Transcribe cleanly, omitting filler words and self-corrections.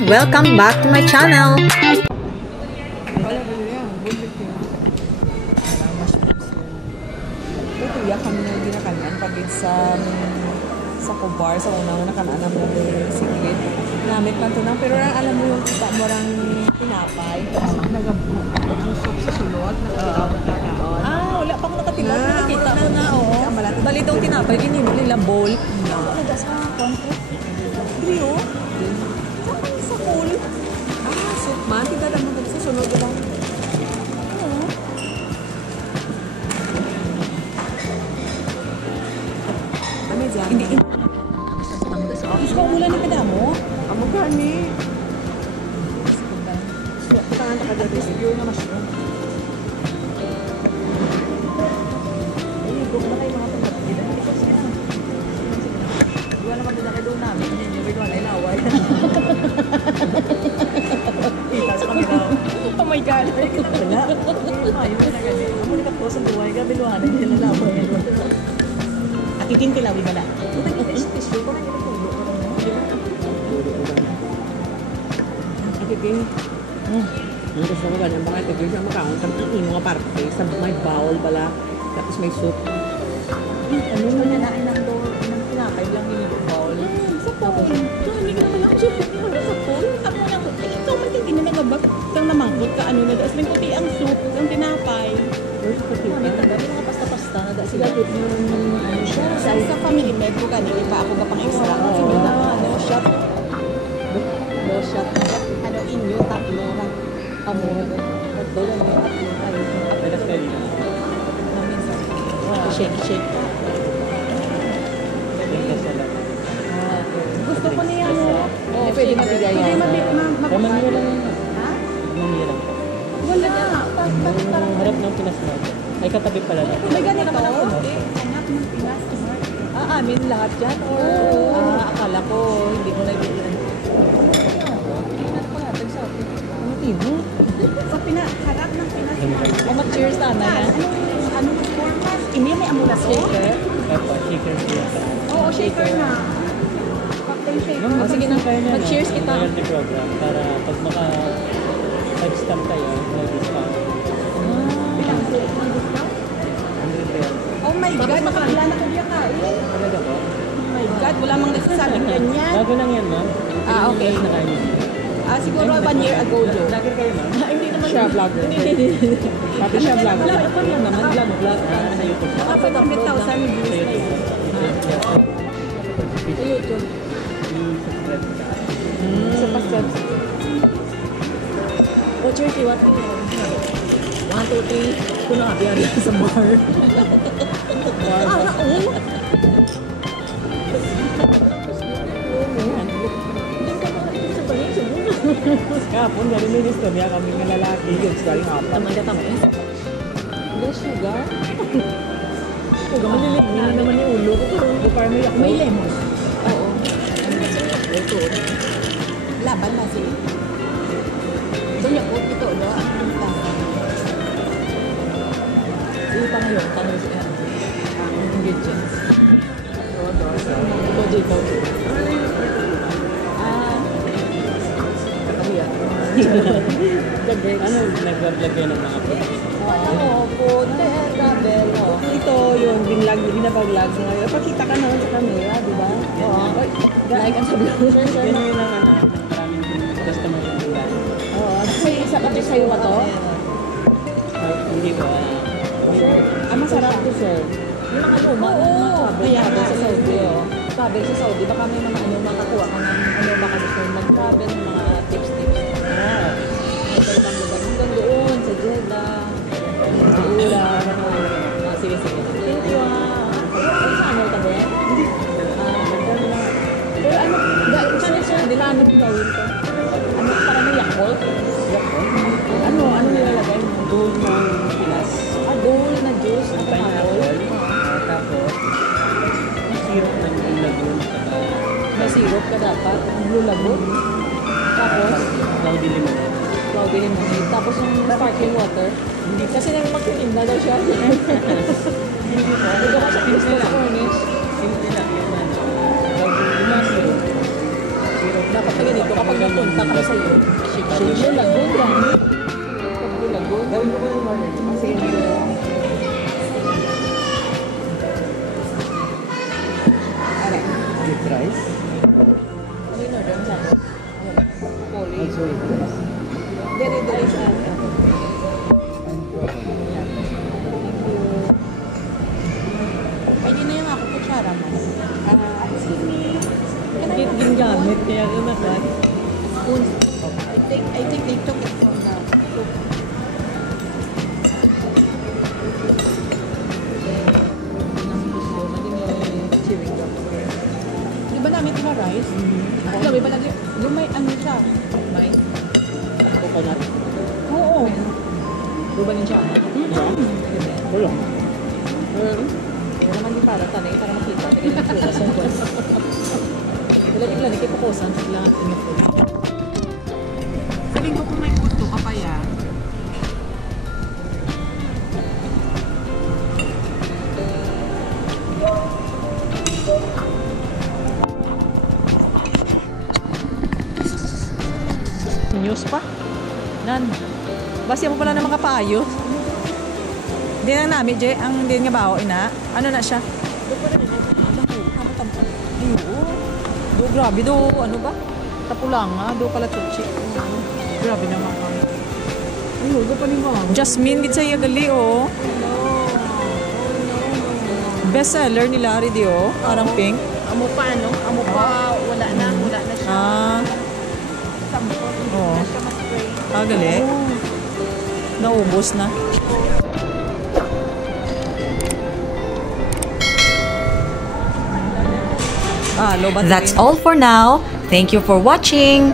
and welcome back to my channel. Tuya kami na hindi na kanan pagid sa kubar sa una kanan mo siglit. Namit man to nang pero alam mo yung kita mo rang tinapay. Nagabusok sa sulod wala pa ko nakatilaw. Nakita ko na bali daw tinapay ginimo nila bowl. Nagas ka kontra. Brio. Sa pool. Soup man kita mo sa sulod lang. Hindi. Gusto ko ulan ni kada mo? Amo gani. Tangan ta kada secure na mushroom. Ay, na kay mga pagkakita. Hindi ko sila. Duwa naman dito kay doon namin. Hindi nyo doon ay laway. Kita sa kamera. Oh my God. Wala. Ayaw na gani. Amo ni kapos ang duway. Gabi luwan. Hindi na laway. Atitin tilawi bala. Tissue ko na yung tulo. Okay. Ang gusto ko ganyan mga ito siya makakon sa mga parte sa may bowl bala tapos may soup. Ano mo na nain ng tinapay lang yung bowl. Sa bowl. So hindi ka naman lang soup sa bowl. Ako na ko. Ikaw man hindi na nagabak kang namangkot ka ano na daas may puti ang soup ang tinapay. Mga pasta-pasta na da sila dito ano siya. Sa family medyo kanili pa ako kapang extra. Ano shot. No shot. Ano inyo tatlo ra. Amo tatlo lang yung tatlo ay. Alas kayo. Shake. Gusto ko niya mo. Pwede mabigay yan. Mamaya lang. Ha? Mamaya lang. Wala. Harap ng Pinas natin. Ay, katabi pala na. May ganito naman ako. Hanap ng Pinas. Amin lahat dyan? Akala ko, hindi ko nag-iilan. Ano pa nga, tagsabi? Ano timo? Sa harap ng Pinas. Mag-cheers sana yan. Ano format? Hindi, may amulas ko? Shaker? Shaker siya. Oo, shaker na. Cocktail shaker. Sige na, mag-cheers kita. Loyalty program para pag maka 5-star tayo, may discount. Oh my God, makakila na ko niya kain. Talaga po? Oh my God, wala mang nagsasabing ganyan. Bago lang yan, ma'am. Okay. Siguro 1 year ago, Jo. Vlogger kayo, ma'am? Hindi naman. Siya vlogger. Hindi. Pati siya vlogger. Vlogger lang naman. Vlog. Sa YouTube. Naka 500,000 views na yan. Sa YouTube. I-subscribe ka. Sa pa-subscribe. Oh, Chersy, what do you want? 1, 2, 3. Kung nakapiyari sa bar. Kapon, galing yung istorya kami ng lalaki. Yung galing apat. Naman ka tamo. There's sugar. Huwag naman yung lemon. Hindi naman yung ulo. May lemon. Oo. Ito. Laban na siya. Ito yung yakot ito. Ito pa ngayon. Tanong siya. Ang ingredients. Ito dito. Ano nag-vlog kayo ng mga food? Oo, food, tabelo. Ito yung binabag-vlog sa ngayon. Pakita ka naman sa camera, di ba? Oo. Like and subscribe. Yan yung maraming customer yung bulan. Oo. Isa pa ito sa'yo ba to? Hindi ba? Masarap to, sir. Yung mga luma, kaya sa Saudi. Travel sa Saudi, baka may mga makakuha ka ng baka gusto mag-travel, mga tips. Sa ibang lugar. Hanggang doon, sa Jeddah, sa Ula, sige. Thank you, Ay, saan mo ito ba yan? Hindi. Pero ano, dinami kong gawin ko. Ano, para may Yakult? Ano nilalagay? Gold ng Pinas. Gold na juice. Pineapple. Tapos, syrup ng Blue Lagoon. May syrup ka dapat. Blue Lagoon. Tapos, Cloudy Lemonade. Tapos yung sparkling water. Hindi. Kasi nang magtitinda daw siya. Hindi ba? Hindi ka siya gusto sa cornish. Hindi lang. Yung syrup. Dapat na ganito kapag napunta ka Ano sa'yo? Blue Lagoon, dami. Blue Lagoon. Gawin ko ba yung order? Kasi With rice? ano yung order mo sa akin? Poli. Also with rice. Dere siya. Ay, di na yung ako kutsara mo. Excuse me. Gingamit kaya ka nakat. Spoon. I think they took it from the soup. Di ba namin ito rice? Gabi ba lagi? Yung may ano siya? May? Coconut. Oo. Ruba din siya. Wala. Wala naman din para tanay, para makita. Naging yung pula sa buwan. Wala din lang, ikipokosan. Sige lang atin yung pula. Sabihin ko kung may puto ka pa yan. News pa? Nan. Basta mo pala na mga paayos. Hindi lang namin, Je. Ang hindi nga baho, ina. Ano na siya? Do, grabe. Do, ano ba? Tapulanga. Do pala tuchi. Grabe naman kami. Ay, huwag pa rin mo. Jasmine, git sa gali, oh. Best seller ni Larry, di, oh. Parang pink. Amo pa, ano? Amo pa, wala na siya. Ah. Sampo, hindi Oo. na siya ma-spray. Ah, gali. Naubos na. Ah, lobat. That's all for now. Thank you for watching.